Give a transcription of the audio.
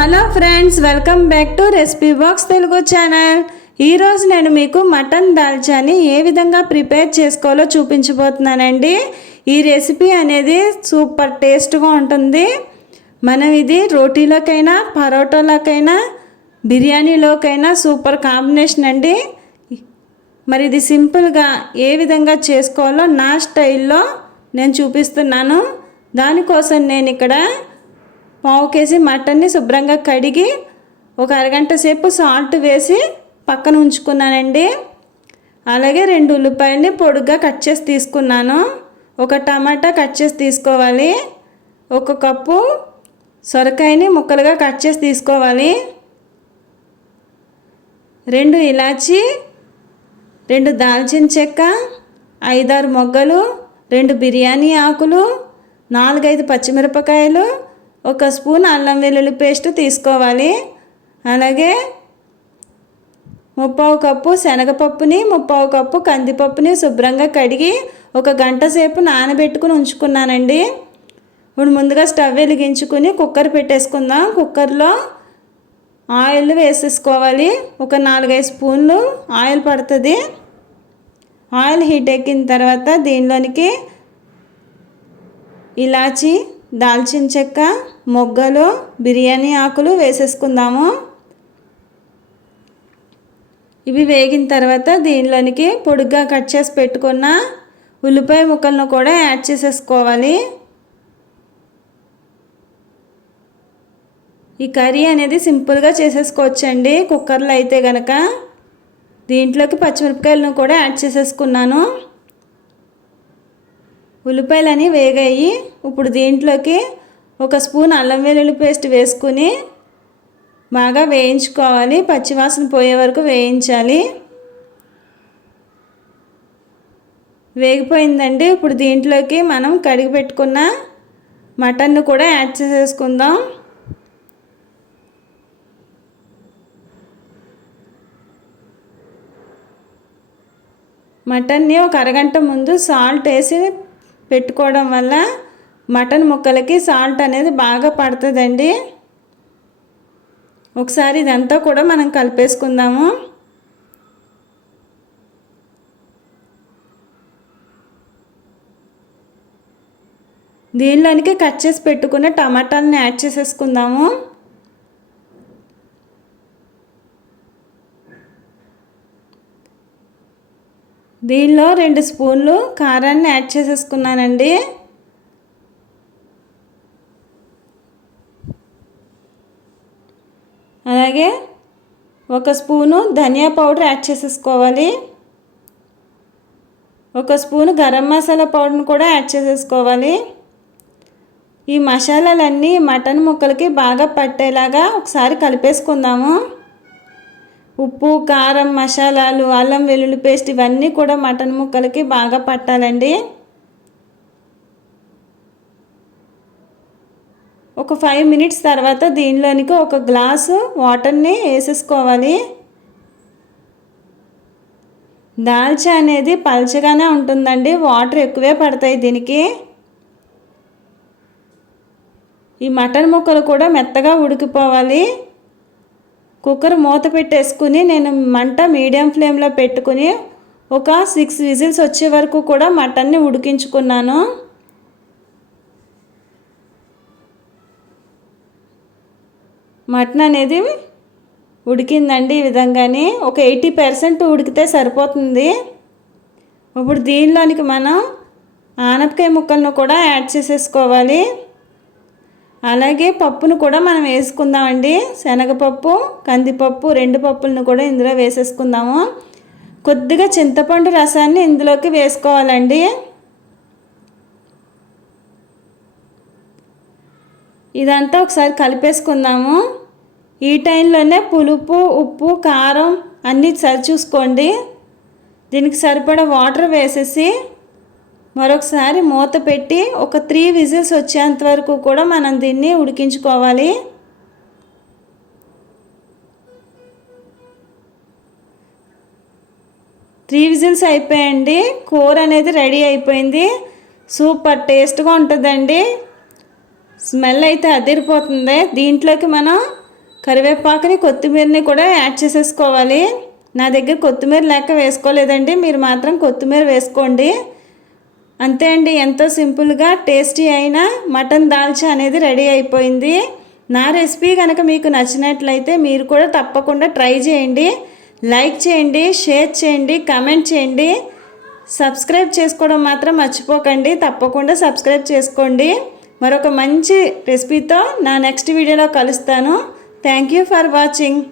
Hello friends, welcome back to recipe box Telugu channel. ఈరోజు నేను మీకు మటన్ దాల్చాని ఏ విధంగా ప్రిపేర్ చేసుకోవాలో చూపించబోతున్నానండి. ఈ రెసిపీ అనేది సూపర్ టేస్ట్గా ఉంటుంది. మనం ఇది రోటీలోకైనా, పరోటాలోకైనా, బిర్యానీలోకైనా సూపర్ కాంబినేషన్ అండి. మరి ఇది సింపుల్గా ఏ విధంగా చేసుకోవాలో నా స్టైల్లో నేను చూపిస్తున్నాను. దానికోసం నేను ఇక్కడ 1/2 కేజీ మటన్ని శుభ్రంగా కడిగి ఒక అరగంట సేపు సాల్ట్ వేసి పక్కన ఉంచుకున్నానండి. అలాగే 2 ఉల్లిపాయలని పొడుగ్గా కట్ చేసి తీసుకున్నాను. ఒక టమాటా కట్ చేసి తీసుకోవాలి. 1 కప్పు సొరకాయని ముక్కలుగా కట్ చేసి తీసుకోవాలి. 2 ఇలాచి, 2 దాల్చిన చెక్క, 5-6 మొగ్గలు, 2 బిర్యానీ ఆకులు, 4-5 పచ్చిమిరపకాయలు, 1 స్పూన్ అల్లం వెల్లుల్లి పేస్ట్ తీసుకోవాలి. అలాగే 3/4 కప్పు శనగపప్పుని, 3/4 కప్పు కందిపప్పుని శుభ్రంగా కడిగి 1 గంట సేపు నానబెట్టుకుని ఉంచుకున్నానండి. ఇప్పుడు ముందుగా స్టవ్ వెలిగించుకుని కుక్కర్ పెట్టేసుకుందాం. కుక్కర్లో ఆయిల్ వేసేసుకోవాలి. ఒక 4-5 స్పూన్లు ఆయిల్ పడుతుంది. ఆయిల్ హీట్ ఎక్కిన తర్వాత దీనిలోనికి ఇలాచి, దాల్చిన చెక్క, మొగ్గలు, బిర్యానీ ఆకులు వేసేసుకుందాము. ఇవి వేగిన తర్వాత దీనిలోనికి పొడుగ్గా కట్ చేసి పెట్టుకున్న ఉల్లిపాయ ముక్కలను కూడా యాడ్ చేసేసుకోవాలి. ఈ కర్రీ అనేది సింపుల్గా చేసేసుకోవచ్చండి కుక్కర్లో అయితే కనుక. దీంట్లోకి పచ్చిమిరపకాయలను కూడా యాడ్ చేసేసుకున్నాను. ఉల్లిపాయలని వేగాయి. ఇప్పుడు దీంట్లోకి 1 స్పూన్ అల్లం వెల్లుల్లి పేస్ట్ వేసుకుని బాగా వేయించుకోవాలి. పచ్చివాసన పోయే వరకు వేయించాలి. వేగిపోయిందండి. ఇప్పుడు దీంట్లోకి మనం కడిగి పెట్టుకున్న మటన్ను కూడా యాడ్ చేసేసుకుందాం. మటన్ని ఒక అరగంట ముందు సాల్ట్ వేసి పెట్టుకోవడం వల్ల మటన్ ముక్కలకి సాల్ట్ అనేది బాగా పడుతుందండి. ఒకసారి ఇదంతా కూడా మనం కలిపేసుకుందాము. దీనిలోనికి కట్ చేసి పెట్టుకున్న టమాటాలను యాడ్ చేసేసుకుందాము. దీనిలో 2 స్పూన్లు కారాన్ని యాడ్ చేసేసుకున్నానండి. అలాగే 1 స్పూను ధనియా పౌడర్ యాడ్ చేసేసుకోవాలి. 1 స్పూను గరం మసాలా పౌడర్ని కూడా యాడ్ చేసేసుకోవాలి. ఈ మసాలాలన్నీ మటన్ ముక్కలకి బాగా పట్టేలాగా ఒకసారి కలిపేసుకుందాము. ఉప్పు, కారం, మసాలాలు, అల్లం వెల్లుల్లి పేస్ట్ ఇవన్నీ కూడా మటన్ ముక్కలకి బాగా పట్టాలండి. ఒక 5 మినిట్స్ తర్వాత దీనిలోనికి 1 గ్లాసు వాటర్ని వేసేసుకోవాలి. దాల్చా అనేది పల్చగానే ఉంటుందండి, వాటర్ ఎక్కువే పడతాయి దీనికి. ఈ మటన్ ముక్కలు కూడా మెత్తగా ఉడికిపోవాలి. కుక్కర్ మూత పెట్టేసుకుని నేను మంట మీడియం ఫ్లేమ్లో పెట్టుకుని ఒక 6 విజిల్స్ వచ్చే వరకు కూడా మటన్ని ఉడికించుకున్నాను. మటన్ అనేది ఉడికిందండి. ఈ విధంగానే ఒక 80% ఉడికితే సరిపోతుంది. ఇప్పుడు దీనిలోనికి మనం ఆనపకాయ ముక్కలను కూడా యాడ్ చేసేసుకోవాలి. అలాగే పప్పును కూడా మనం వేసుకుందామండి. శనగపప్పు, కందిపప్పు 2 పప్పులను కూడా ఇందులో వేసేసుకుందాము. కొద్దిగా చింతపండు రసాన్ని ఇందులోకి వేసుకోవాలండి. ఇదంతా ఒకసారి కలిపేసుకుందాము. ఈ టైంలోనే పులుపు, ఉప్పు, కారం అన్నీ సరిచూసుకోండి. దీనికి సరిపడా వాటర్ వేసేసి మరొకసారి మూత పెట్టి ఒక 3 విజిల్స్ వచ్చేంత వరకు కూడా మనం దీన్ని ఉడికించుకోవాలి. 3 విజిల్స్ అయిపోయండి. కూర అనేది రెడీ అయిపోయింది. సూపర్ టేస్ట్గా ఉంటుందండి. స్మెల్ అయితే అదిరిపోతుంది. దీంట్లోకి మనం కరివేపాకుని కొత్తిమీరని కూడా యాడ్ చేసేసుకోవాలి. నా దగ్గర కొత్తిమీర లేక వేసుకోలేదండి, మీరు మాత్రం కొత్తిమీర వేసుకోండి. అంతే అండి, ఎంతో సింపుల్గా టేస్టీ అయిన మటన్ దాల్చా అనేది రెడీ అయిపోయింది. నా రెసిపీ కనుక మీకు నచ్చినట్లయితే మీరు కూడా తప్పకుండా ట్రై చేయండి. లైక్ చేయండి, షేర్ చేయండి, కామెంట్ చేయండి. సబ్స్క్రైబ్ చేసుకోవడం మాత్రం మర్చిపోకండి. తప్పకుండా సబ్స్క్రైబ్ చేసుకోండి. మరొక మంచి రెసిపీతో నా నెక్స్ట్ వీడియోలో కలుస్తాను. Thank you for watching.